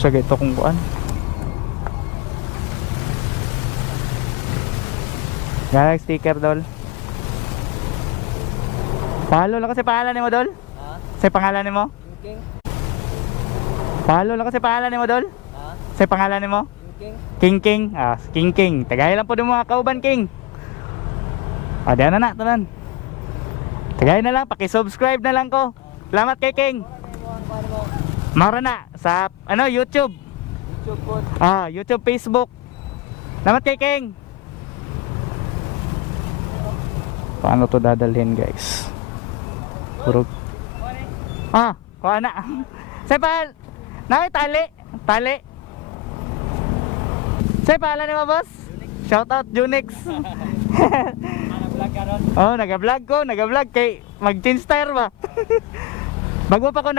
Siya gito kung kuan. Gala sticker dol. Follow lang kasi pangalan ni mo dol. Ha? Say pangalan ni mo. King? Follow lang kasi pangalan ni mo dol. Ha? Say pangalan ni mo. King? King. Ah, King. Tagay lang po din mga kauban King. Ah, diyan na tanan. Tagay na lang, paki-subscribe na lang ko. Salamat kay King. Mara na sa ano YouTube. YouTube po. Ah, YouTube, Facebook. Salamat kay King. Paano to dadalhin guys? Puro. Ah, kuha na. Sepal. Nakay tali. Sepal ni mo boss? Shout out Junix. Nag-vlog ka ron? Oh, nag-vlog kay mag-change tire ba? Bago pa ko